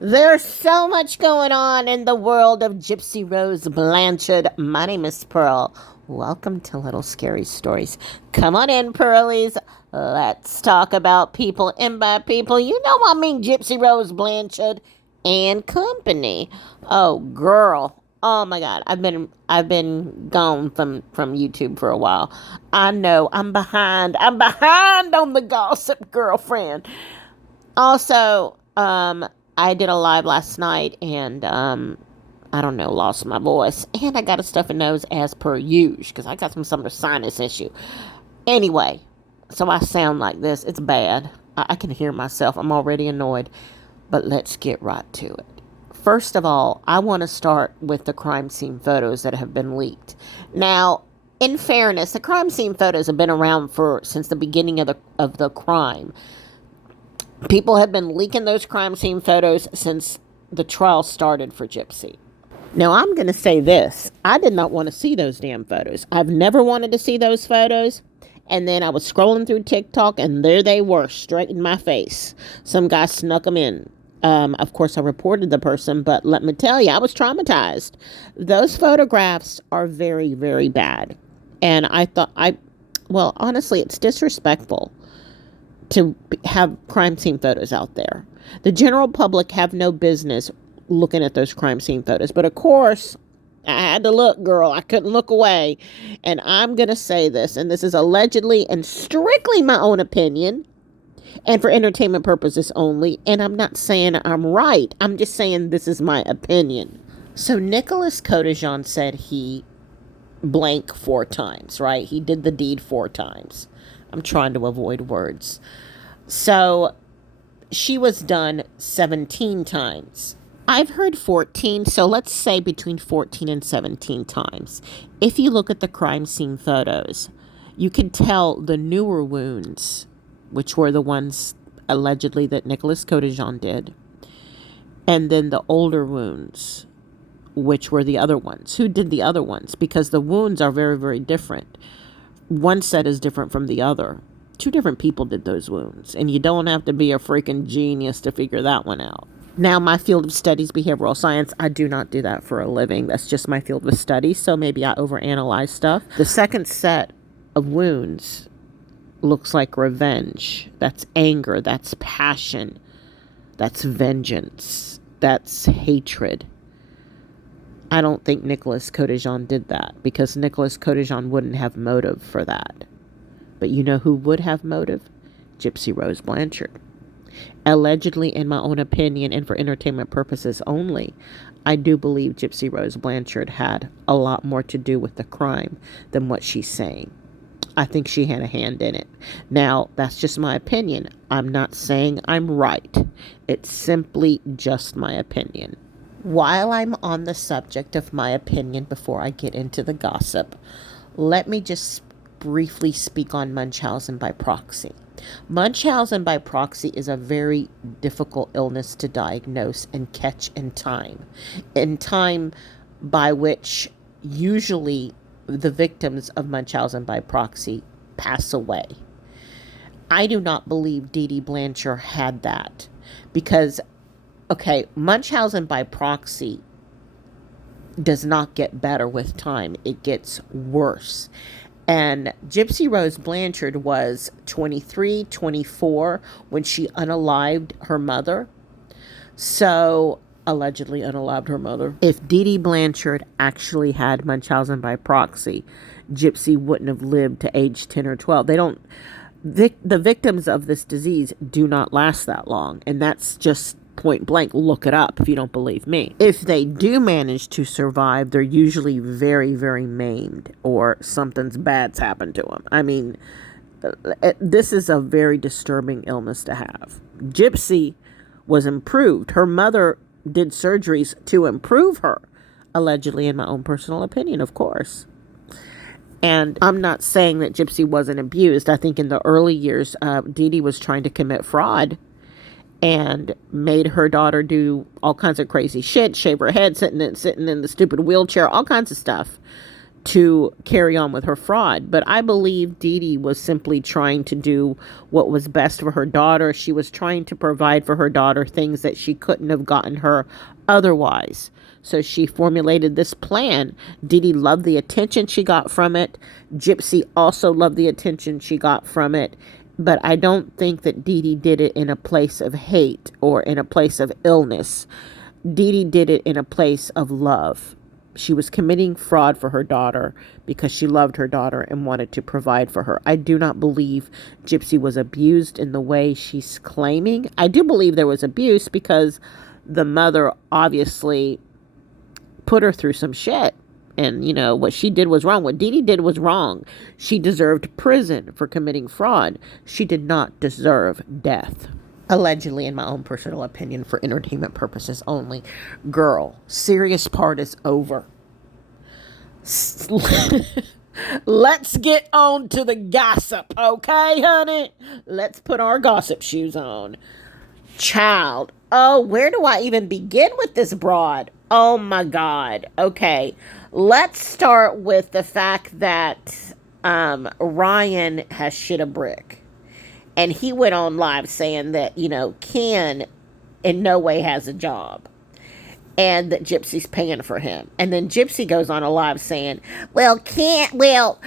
There's so much going on in the world of Gypsy Rose Blanchard. My name is Pearl. Welcome to Little Scary Stories. Come on in, Pearlies. Let's talk about people. And by people, you know I mean Gypsy Rose Blanchard and company. Oh, girl. Oh my God. I've been gone from YouTube for a while. I know I'm behind. I'm behind on the gossip, girlfriend. Also, I did a live last night and, I don't know, lost my voice. And I got a stuffy nose as per usual because I got some sort of sinus issue. Anyway, so I sound like this. It's bad. I can hear myself. I'm already annoyed. But let's get right to it. First of all, I want to start with the crime scene photos that have been leaked. Now, in fairness, the crime scene photos have been around since the beginning of the crime. People have been leaking those crime scene photos since the trial started for Gypsy. Now, I'm going to say this. I did not want to see those damn photos. I've never wanted to see those photos. And then I was scrolling through TikTok, and there they were, straight in my face. Some guy snuck them in. Of course, I reported the person, but let me tell you, I was traumatized. Those photographs are very, very bad. And well, honestly, it's disrespectful to have crime scene photos out there. The general public have no business looking at those crime scene photos. But of course, I had to look, girl. I couldn't look away. And I'm going to say this, and this is allegedly and strictly my own opinion, and for entertainment purposes only. And I'm not saying I'm right. I'm just saying this is my opinion. So Nicholas Cotejan said he blank 4 times, right? He did the deed 4 times. I'm trying to avoid words. So she was done 17 times. I've heard 14, so let's say between 14 and 17 times. If you look at the crime scene photos, you can tell the newer wounds, which were the ones allegedly that Nicholas Cotejan did, and then the older wounds, which were the other ones. Who did the other ones? Because the wounds are very, very different. One set is different from the other. 2 different people did those wounds, and you don't have to be a freaking genius to figure that one out. Now, my field of studies, behavioral science, I do not do that for a living. That's just my field of study, so maybe I overanalyze stuff. The second set of wounds looks like revenge. That's anger. That's passion. That's vengeance. That's hatred. I don't think Nicholas Cotejan did that because Nicholas Cotejan wouldn't have motive for that. But you know who would have motive? Gypsy Rose Blanchard. Allegedly, in my own opinion and for entertainment purposes only, I do believe Gypsy Rose Blanchard had a lot more to do with the crime than what she's saying. I think she had a hand in it. Now, that's just my opinion. I'm not saying I'm right. It's simply just my opinion. While I'm on the subject of my opinion, before I get into the gossip, let me just briefly speak on Munchausen by proxy. Munchausen by proxy is a very difficult illness to diagnose and catch in time by which usually the victims of Munchausen by proxy pass away. I do not believe Dee Dee Blanchard had that because, okay, Munchausen by proxy does not get better with time. It gets worse. And Gypsy Rose Blanchard was 23, 24 when she unalived her mother. So, allegedly unalived her mother. If Dee Dee Blanchard actually had Munchausen by proxy, Gypsy wouldn't have lived to age 10 or 12. The victims of this disease do not last that long. And that's just point blank. Look it up if you don't believe me. If they do manage to survive, they're usually very, very maimed or something's bad's happened to them. I mean, this is a very disturbing illness to have. Gypsy was improved. Her mother did surgeries to improve her, allegedly, in my own personal opinion, of course. And I'm not saying that Gypsy wasn't abused. I think in the early years, Dee Dee was trying to commit fraud and made her daughter do all kinds of crazy shit, shave her head, sitting in the stupid wheelchair, all kinds of stuff to carry on with her fraud. But I believe Dee Dee was simply trying to do what was best for her daughter. She was trying to provide for her daughter things that she couldn't have gotten her otherwise. So she formulated this plan. Dee Dee loved the attention she got from it. Gypsy also loved the attention she got from it. But I don't think that Dee Dee did it in a place of hate or in a place of illness. Dee Dee did it in a place of love. She was committing fraud for her daughter because she loved her daughter and wanted to provide for her. I do not believe Gypsy was abused in the way she's claiming. I do believe there was abuse because the mother obviously put her through some shit. And, you know, what she did was wrong. What Dee Dee did was wrong. She deserved prison for committing fraud. She did not deserve death. Allegedly, in my own personal opinion, for entertainment purposes only. Girl, serious part is over. Let's get on to the gossip, okay, honey? Let's put our gossip shoes on. Child, oh, where do I even begin with this broad? Oh my God. Okay, let's start with the fact that Ryan has shit a brick. And he went on live saying that, you know, Ken in no way has a job. And that Gypsy's paying for him. And then Gypsy goes on a live saying, Ryan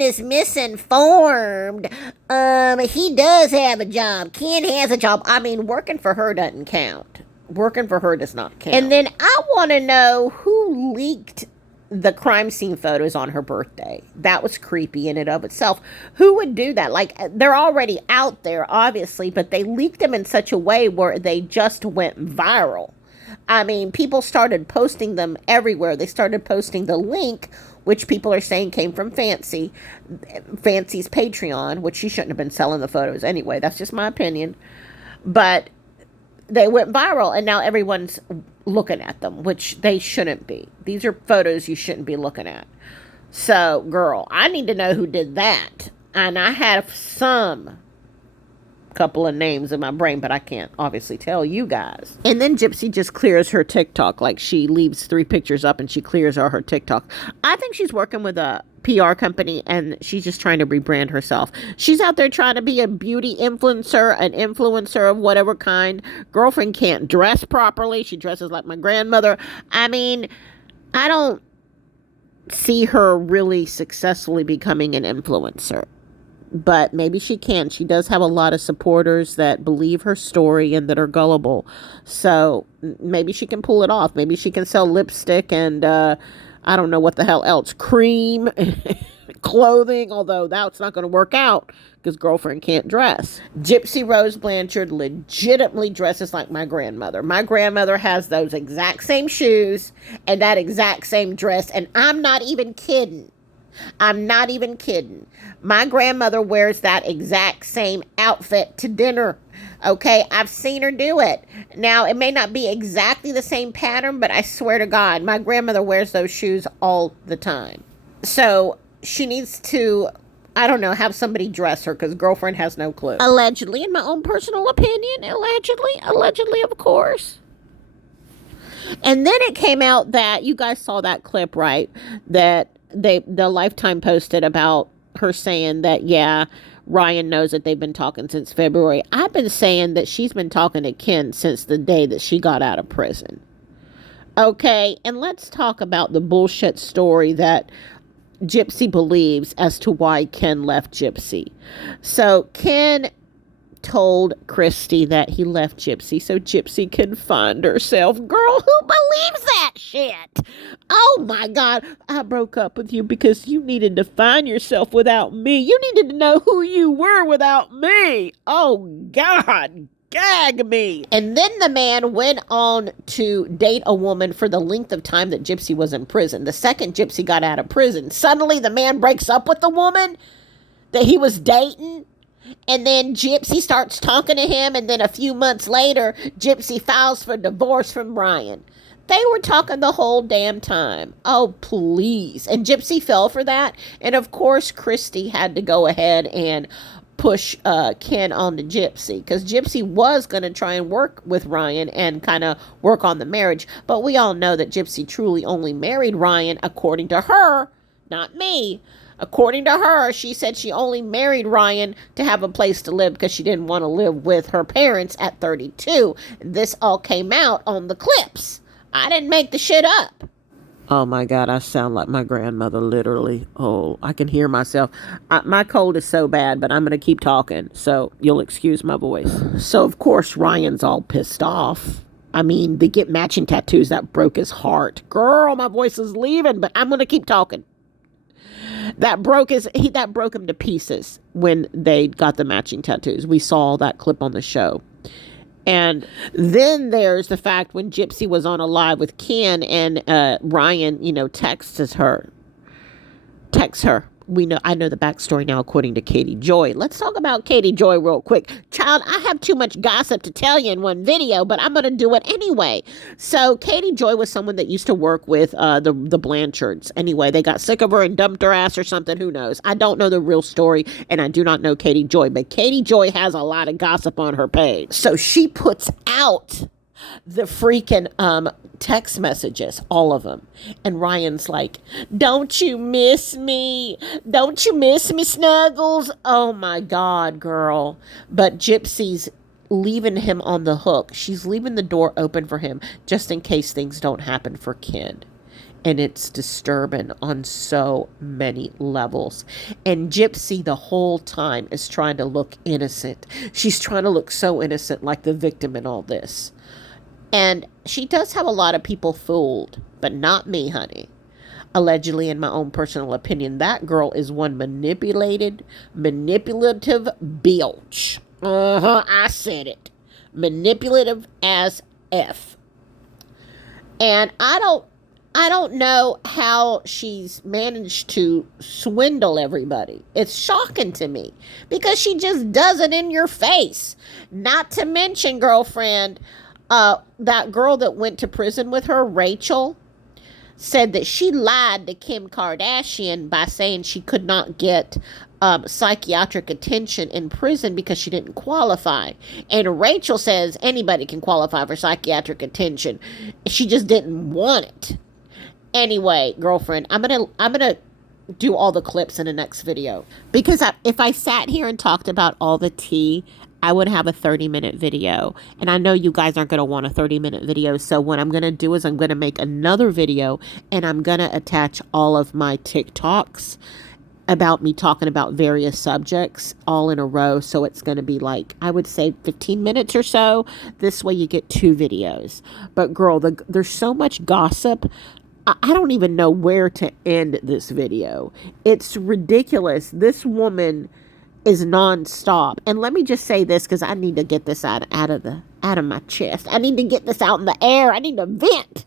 is misinformed. He does have a job. Ken has a job. I mean, working for her doesn't count. Working for her does not count. And then I want to know who leaked the crime scene photos on her birthday. That was creepy in and of itself. Who would do that? Like, they're already out there, obviously, but they leaked them in such a way where they just went viral. I mean, people started posting them everywhere. They started posting the link, which people are saying came from Fancy's Patreon, which she shouldn't have been selling the photos anyway. That's just my opinion. But they went viral, and now everyone's looking at them, which they shouldn't be. These are photos you shouldn't be looking at. So, girl, I need to know who did that. And I have some couple of names in my brain, but I can't obviously tell you guys. And then Gypsy just clears her TikTok. Like, she leaves 3 pictures up and she clears all her TikTok. I think she's working with a PR company and she's just trying to rebrand herself. She's out there trying to be a beauty influencer, an influencer of whatever kind. Girlfriend can't dress properly. She dresses like my grandmother. I mean, I don't see her really successfully becoming an influencer. But maybe she can. She does have a lot of supporters that believe her story and that are gullible. So maybe she can pull it off. Maybe she can sell lipstick and I don't know what the hell else. Cream, clothing, although that's not going to work out because girlfriend can't dress. Gypsy Rose Blanchard legitimately dresses like my grandmother. My grandmother has those exact same shoes and that exact same dress, and I'm not even kidding. I'm not even kidding. My grandmother wears that exact same outfit to dinner. Okay, I've seen her do it. Now, it may not be exactly the same pattern, but I swear to God, my grandmother wears those shoes all the time. So she needs to, I don't know, have somebody dress her because girlfriend has no clue. Allegedly, in my own personal opinion, allegedly, of course. And then it came out that, you guys saw that clip, right? That the Lifetime posted about her saying that, yeah, Ryan knows that they've been talking since February. I've been saying that she's been talking to Ken since the day that she got out of prison. Okay, and let's talk about the bullshit story that Gypsy believes as to why Ken left Gypsy. So Ken told Christy that he left Gypsy so Gypsy can find herself. Girl, who believes that shit? Oh my God, I broke up with you because you needed to find yourself without me. You needed to know who you were without me. Oh God, gag me. And then the man went on to date a woman for the length of time that Gypsy was in prison. The second Gypsy got out of prison, suddenly the man breaks up with the woman that he was dating. And then Gypsy starts talking to him, and then a few months later, Gypsy files for divorce from Ryan. They were talking the whole damn time. Oh, please. And Gypsy fell for that. And of course, Christy had to go ahead and push Ken on to Gypsy, because Gypsy was going to try and work with Ryan and kind of work on the marriage. But we all know that Gypsy truly only married Ryan, according to her, not me. According to her, she said she only married Ryan to have a place to live because she didn't want to live with her parents at 32. This all came out on the clips. I didn't make the shit up. Oh my God, I sound like my grandmother, literally. Oh, I can hear myself. My cold is so bad, but I'm going to keep talking, so you'll excuse my voice. So, of course, Ryan's all pissed off. I mean, they get matching tattoos. That broke his heart. Girl, my voice is leaving, but I'm going to keep talking. That broke him to pieces when they got the matching tattoos. We saw that clip on the show. And then there's the fact when Gypsy was on a live with Ken and Ryan, texts her. I know the backstory now according to Katie Joy. Let's talk about Katie Joy real quick. Child, I have too much gossip to tell you in one video, but I'm going to do it anyway. So Katie Joy was someone that used to work with the Blanchards. Anyway, they got sick of her and dumped her ass or something. Who knows? I don't know the real story, and I do not know Katie Joy, but Katie Joy has a lot of gossip on her page. So she puts out the freaking text messages, all of them. And Ryan's like, don't you miss me? Don't you miss me, Snuggles? Oh my God, girl. But Gypsy's leaving him on the hook. She's leaving the door open for him just in case things don't happen for Ken. And it's disturbing on so many levels. And Gypsy the whole time is trying to look innocent. She's trying to look so innocent, like the victim in all this. And she does have a lot of people fooled, but not me, honey. Allegedly, in my own personal opinion, that girl is one manipulative bilge. I said it. Manipulative as F. And I don't know how she's managed to swindle everybody. It's shocking to me because she just does it in your face. Not to mention, girlfriend, that girl that went to prison with her, Rachel, said that she lied to Kim Kardashian by saying she could not get psychiatric attention in prison because she didn't qualify. And Rachel says anybody can qualify for psychiatric attention. She just didn't want it. Anyway, girlfriend, I'm gonna do all the clips in the next video because if I sat here and talked about all the tea, I would have a 30-minute video. And I know you guys aren't going to want a 30-minute video. So what I'm going to do is I'm going to make another video and I'm going to attach all of my TikToks about me talking about various subjects all in a row. So it's going to be like, I would say 15 minutes or so. This way you get 2 videos. But girl, there's so much gossip. I don't even know where to end this video. It's ridiculous. This woman is nonstop. And let me just say this because I need to get this out of my chest. I need to get this out in the air. I need to vent.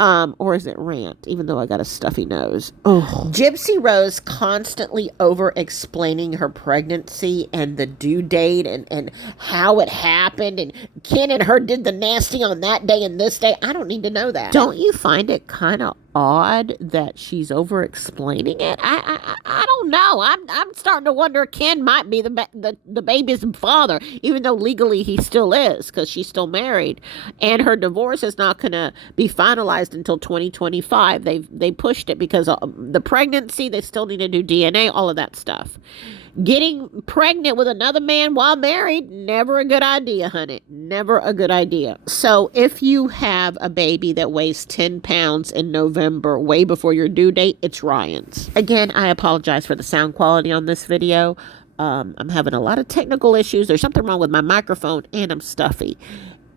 Or is it rant? Even though I got a stuffy nose. Oh. Gypsy Rose constantly over-explaining her pregnancy and the due date and how it happened. And Ken and her did the nasty on that day and this day. I don't need to know that. Don't you find it kind of odd that she's over-explaining it? I don't know. I'm starting to wonder Ken might be the baby's father, even though legally he still is because she's still married. And her divorce is not going to be finalized until 2025. They pushed it because of the pregnancy. They still need to do DNA, all of that stuff. Getting pregnant with another man while married, never a good idea, honey. Never a good idea. So if you have a baby that weighs 10 pounds in November, way before your due date, it's Ryan's. Again, I apologize for the sound quality on this video. I'm having a lot of technical issues. There's something wrong with my microphone and I'm stuffy.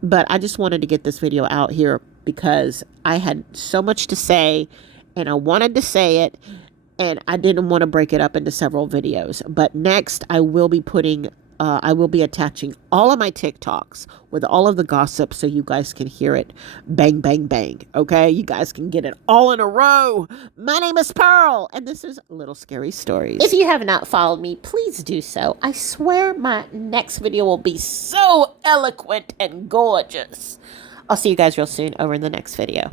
But I just wanted to get this video out here because I had so much to say and I wanted to say it. And I didn't want to break it up into several videos. But next, I will be attaching all of my TikToks with all of the gossip so you guys can hear it bang, bang, bang. Okay? You guys can get it all in a row. My name is Pearl, and this is Little Scary Stories. If you have not followed me, please do so. I swear my next video will be so eloquent and gorgeous. I'll see you guys real soon over in the next video.